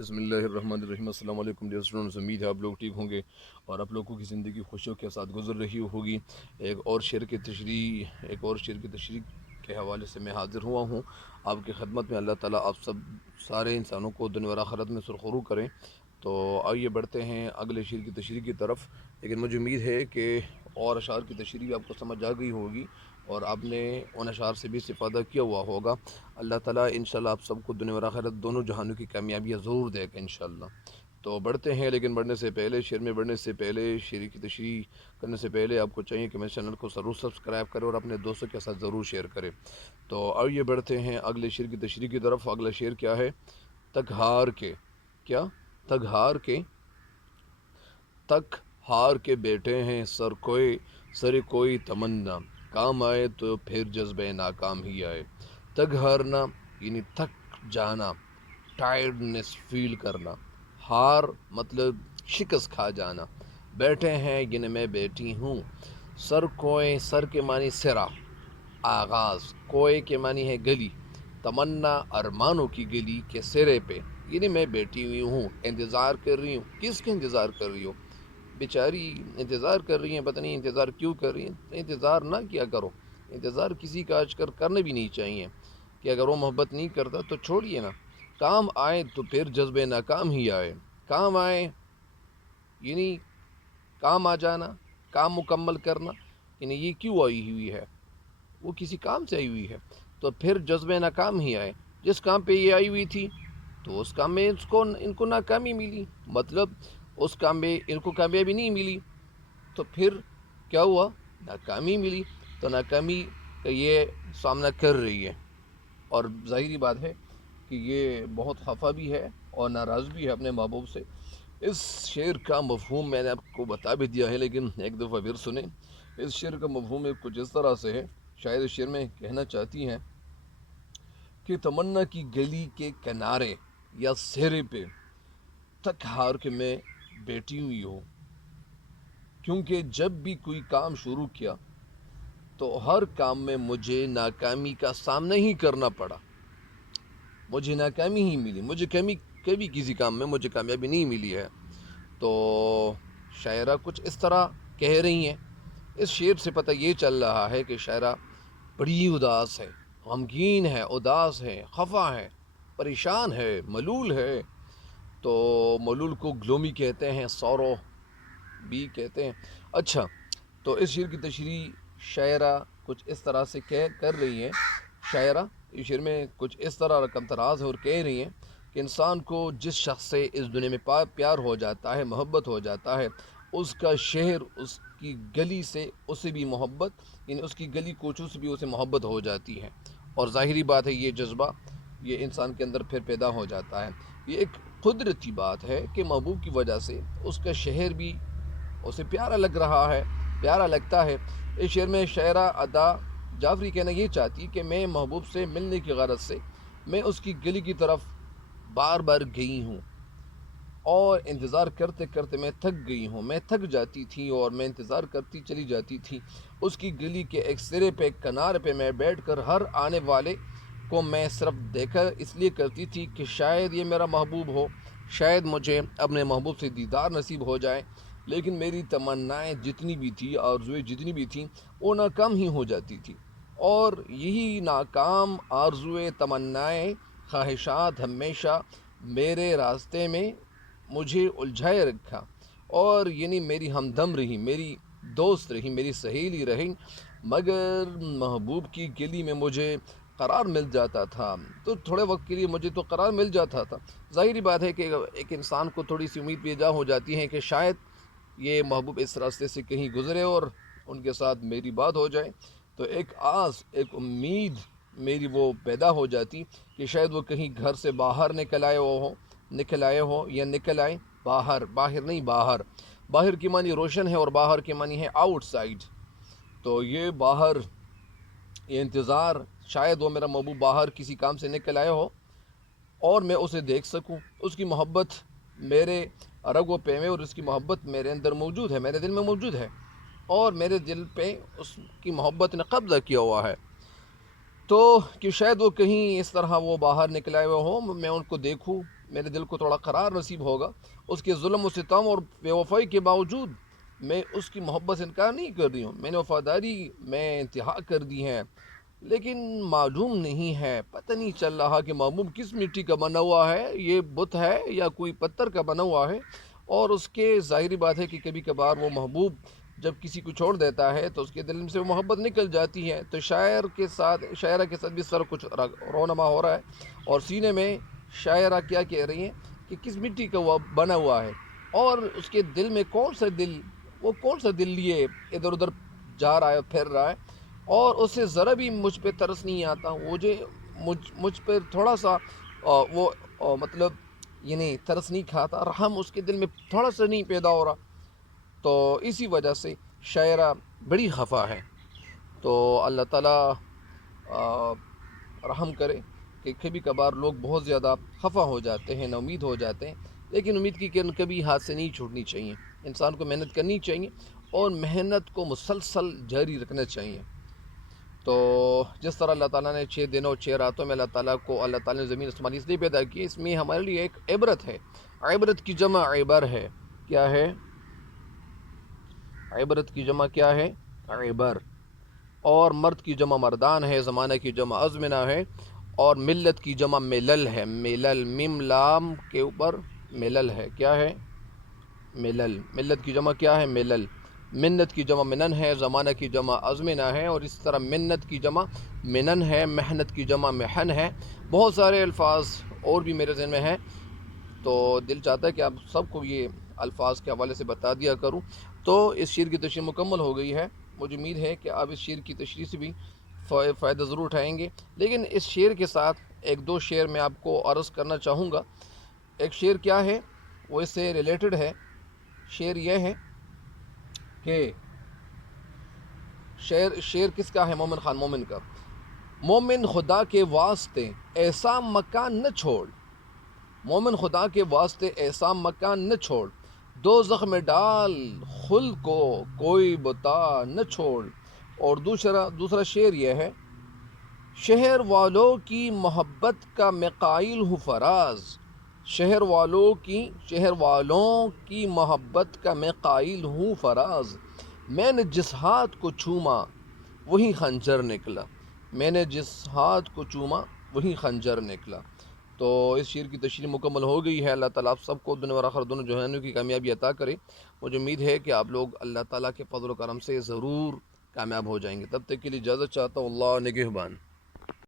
بسم اللہ الرحمن الرحیم۔ السلام علیکم ڈیئر اسٹوڈنٹس، امید ہے آپ لوگ ٹھیک ہوں گے اور آپ لوگوں کی زندگی خوشیوں کے ساتھ گزر رہی ہوگی۔ ایک اور شعر کی تشریح کے حوالے سے میں حاضر ہوا ہوں آپ کی خدمت میں۔ اللہ تعالیٰ آپ سارے انسانوں کو دنیا اور آخرت میں سرخرو کریں۔ تو آئیے بڑھتے ہیں اگلے شعر کی تشریح کی طرف، لیکن مجھے امید ہے کہ اور اشعار کی تشریح بھی آپ کو سمجھ آ گئی ہوگی اور آپ نے ان اشعار سے بھی استفادہ کیا ہوا ہوگا۔ اللہ تعالیٰ انشاءاللہ آپ سب کو دنیا اور آخرت دونوں جہانوں کی کامیابیاں ضرور دے گا انشاءاللہ۔ تو بڑھتے ہیں، لیکن بڑھنے سے پہلے، شعر میں بڑھنے سے پہلے، شعر کی تشریح کرنے سے پہلے آپ کو چاہیے کہ میرے چینل کو ضرور سبسکرائب کریں اور اپنے دوستوں کے ساتھ ضرور شیئر کریں۔ تو آئیے بڑھتے ہیں اگلے شعر کی تشریح کی طرف۔ اگلا شعر کیا ہے؟ تک ہار کے، کیا؟ تک ہار کے، تک ہار کے بیٹھے ہیں سر کوئی تمنا، کام آئے تو پھر جذبہ ناکام ہی آئے۔ تک ہارنا یعنی تھک جانا، ٹائرڈنس فیل کرنا، ہار مطلب شکست کھا جانا، بیٹھے ہیں یعنی میں بیٹھی ہوں، سر کے معنی سرا، آغاز، کوئے کے معنی ہے گلی، تمنا ارمانوں کی گلی کے سرے پہ، یعنی میں بیٹھی ہوئی ہوں، انتظار کر رہی ہوں۔ کس کے انتظار کر رہی ہو؟ بیچاری انتظار کر رہی ہیں، پتہ نہیں انتظار کیوں کر رہی ہیں۔ انتظار نہ کیا کرو، انتظار کسی کا آج کل کرنا بھی نہیں چاہیے، کہ اگر وہ محبت نہیں کرتا تو چھوڑیے نا۔ کام آئے تو پھر جذبہ ناکام ہی آئے۔ کام آئے یعنی کام آ جانا، کام مکمل کرنا، یعنی یہ کیوں آئی ہوئی ہے؟ وہ کسی کام سے آئی ہوئی ہے، تو پھر جذبہ ناکام ہی آئے۔ جس کام پہ یہ آئی ہوئی تھی تو اس کام میں ان کو ناکامی ملی، مطلب اس کام میں ان کو کامیابی نہیں ملی، تو پھر کیا ہوا؟ ناکامی ملی۔ تو ناکامی کا یہ سامنا کر رہی ہے، اور ظاہری بات ہے کہ یہ بہت خفا بھی ہے اور ناراض بھی ہے اپنے محبوب سے۔ اس شعر کا مفہوم میں نے آپ کو بتا بھی دیا ہے، لیکن ایک دفعہ پھر سنیں۔ اس شعر کا مفہوم کچھ اس طرح سے ہے، شاید اس شعر میں کہنا چاہتی ہیں کہ تمنا کی گلی کے کنارے یا سہرے پہ تک ہار کے میں بیٹھی ہوئی ہوں، کیونکہ جب بھی کوئی کام شروع کیا تو ہر کام میں مجھے ناکامی کا سامنا ہی کرنا پڑا، مجھے ناکامی ہی ملی، مجھے کبھی کسی کام میں مجھے کامیابی نہیں ملی ہے۔ تو شاعرہ کچھ اس طرح کہہ رہی ہیں۔ اس شعر سے پتہ یہ چل رہا ہے کہ شاعرہ بڑی اداس ہے، غمگین ہے، اداس ہے، خفا ہے، پریشان ہے، ملول ہے۔ تو ملول کو گلومی کہتے ہیں، سورو بھی کہتے ہیں۔ اچھا، تو اس شعر کی تشریح شاعرہ کچھ اس طرح سے کر رہی ہیں۔ شاعرہ اس شعر میں کچھ اس طرح رقم تراز ہے اور کہہ رہی ہیں کہ انسان کو جس شخص سے اس دنیا میں پیار ہو جاتا ہے، محبت ہو جاتا ہے، اس کا شہر، اس کی گلی سے اسے بھی محبت، یعنی اس کی گلی کوچوں سے بھی اسے محبت ہو جاتی ہے، اور ظاہری بات ہے یہ جذبہ یہ انسان کے اندر پھر پیدا ہو جاتا ہے۔ یہ ایک قدرتی بات ہے کہ محبوب کی وجہ سے اس کا شہر بھی اسے پیارا لگ رہا ہے، پیارا لگتا ہے۔ اس شعر میں شاعرہ ادا جعفری کہنا یہ چاہتی کہ میں محبوب سے ملنے کی غرض سے میں اس کی گلی کی طرف بار بار گئی ہوں، اور انتظار کرتے کرتے میں تھک گئی ہوں، میں تھک جاتی تھی اور میں انتظار کرتی چلی جاتی تھی۔ اس کی گلی کے ایک سرے پہ، ایک کنارے پہ میں بیٹھ کر ہر آنے والے کو میں صرف دیکھا اس لیے کرتی تھی کہ شاید یہ میرا محبوب ہو، شاید مجھے اپنے محبوب سے دیدار نصیب ہو جائے۔ لیکن میری تمنائیں جتنی بھی تھی، آرزویں جتنی بھی تھیں، وہ ناکام ہی ہو جاتی تھی، اور یہی ناکام آرزویں، تمنائیں، خواہشات ہمیشہ میرے راستے میں مجھے الجھائے رکھا، اور یعنی میری ہمدم رہی، میری دوست رہی، میری سہیلی رہی، مگر محبوب کی گلی میں مجھے قرار مل جاتا تھا، تو تھوڑے وقت کے لیے مجھے تو قرار مل جاتا تھا۔ ظاہری بات ہے کہ ایک انسان کو تھوڑی سی امید پیدا ہو جاتی ہے کہ شاید یہ محبوب اس راستے سے کہیں گزرے اور ان کے ساتھ میری بات ہو جائے، تو ایک آس، ایک امید میری وہ پیدا ہو جاتی کہ شاید وہ کہیں گھر سے باہر نکل آئے ہو یا نکل آئے باہر نہیں، باہر کی معنی روشن ہے اور باہر کی معنی ہے آؤٹ سائڈ۔ تو یہ باہر، یہ انتظار، شاید وہ میرا محبوب باہر کسی کام سے نکل آئے ہو اور میں اسے دیکھ سکوں، اس کی محبت میرے رگ و پے میں، اور اس کی محبت میرے اندر موجود ہے، میرے دل میں موجود ہے، اور میرے دل پہ اس کی محبت نے قبضہ کیا ہوا ہے، تو کہ شاید وہ کہیں اس طرح وہ باہر نکلائے ہوئے ہوں، میں ان کو دیکھوں، میرے دل کو تھوڑا قرار نصیب ہوگا، اس کے ظلم و ستم اور بے وفائی کے باوجود میں اس کی محبت سے انکار نہیں کر رہی ہوں، میں نے وفاداری میں انتہا کر دی ہے، لیکن معلوم نہیں ہے، پتہ نہیں چل رہا کہ محبوب کس مٹی کا بنا ہوا ہے، یہ بت ہے یا کوئی پتھر کا بنا ہوا ہے۔ اور اس کے ظاہری بات ہے کہ کبھی کبھار وہ محبوب جب کسی کو چھوڑ دیتا ہے تو اس کے دل سے وہ محبت نکل جاتی ہے، تو شاعرہ کے ساتھ بھی سر کچھ رونما ہو رہا ہے، اور سینے میں شاعرہ کیا کہہ رہی ہیں کہ کس مٹی کا وہ بنا ہوا ہے، اور اس کے دل میں کون سا دل لیے ادھر ادھر جا رہا ہے، پھر رہا ہے، اور اسے ذرا بھی مجھ پہ ترس نہیں آتا، مجھ پہ تھوڑا سا مطلب یعنی ترس نہیں کھاتا، رحم اس کے دل میں تھوڑا سا نہیں پیدا ہو رہا، تو اسی وجہ سے شاعرہ بڑی خفا ہے۔ تو اللہ تعالیٰ رحم کرے کہ کبھی کبھار لوگ بہت زیادہ خفا ہو جاتے ہیں، نا امید ہو جاتے ہیں، لیکن امید کی کرن کبھی ہاتھ سے نہیں چھوڑنی چاہیے، انسان کو محنت کرنی چاہیے اور محنت کو مسلسل جاری رکھنا چاہیے۔ تو جس طرح اللہ تعالیٰ نے 6 دنوں 6 راتوں میں اللہ تعالیٰ نے زمین آسمان اس لیے پیدا کی، اس میں ہمارے لیے ایک عبرت ہے، عبرت کی جمع عبر ہے، کیا ہے؟ عبرت کی جمع کیا ہے؟ عبر۔ اور مرد کی جمع مردان ہے، زمانہ کی جمع ازمنہ ہے، اور ملت کی جمع ملل ہے، ملل، میم لام کے اوپر ملل ہے، کیا ہے؟ ملل۔ ملت کی جمع کیا ہے؟ ملل۔ منت کی جمع منن ہے، زمانہ کی جمع ازمنہ ہے، اور اس طرح منت کی جمع منن ہے، محنت کی جمع محن ہے، بہت سارے الفاظ اور بھی میرے ذہن میں ہیں، تو دل چاہتا ہے کہ آپ سب کو یہ الفاظ کے حوالے سے بتا دیا کروں۔ تو اس شعر کی تشریح مکمل ہو گئی ہے، مجھے امید ہے کہ آپ اس شعر کی تشریح سے بھی فائدہ ضرور اٹھائیں گے، لیکن اس شعر کے ساتھ ایک دو شعر میں آپ کو عرض کرنا چاہوں گا۔ ایک شعر کیا ہے، وہ اس سے ریلیٹڈ ہے، شعر یہ ہے کہ شعر کس کا ہے؟ مومن خان مومن کا۔ مومن خدا کے واسطے ایسا مکان نہ چھوڑ، مومن خدا کے واسطے ایسا مکان نہ چھوڑ، دوزخ میں ڈال خلد کو کوئی بتا نہ چھوڑ۔ اور دوسرا شعر یہ ہے، شہر والوں کی محبت کا میں قائل ہوں فراز، شہر والوں کی محبت کا میں قائل ہوں فراز، میں نے جس ہاتھ کو چوما وہی خنجر نکلا، میں نے جس ہاتھ کو چوما وہی خنجر نکلا۔ تو اس شعر کی تشریح مکمل ہو گئی ہے۔ اللہ تعالیٰ آپ سب کو دنیا اور آخرت دونوں جہانوں کی کامیابی عطا کرے۔ مجھے امید ہے کہ آپ لوگ اللہ تعالیٰ کے فضل و کرم سے ضرور کامیاب ہو جائیں گے۔ تب تک کے لیے اجازت چاہتا ہوں، اللہ نگہبان۔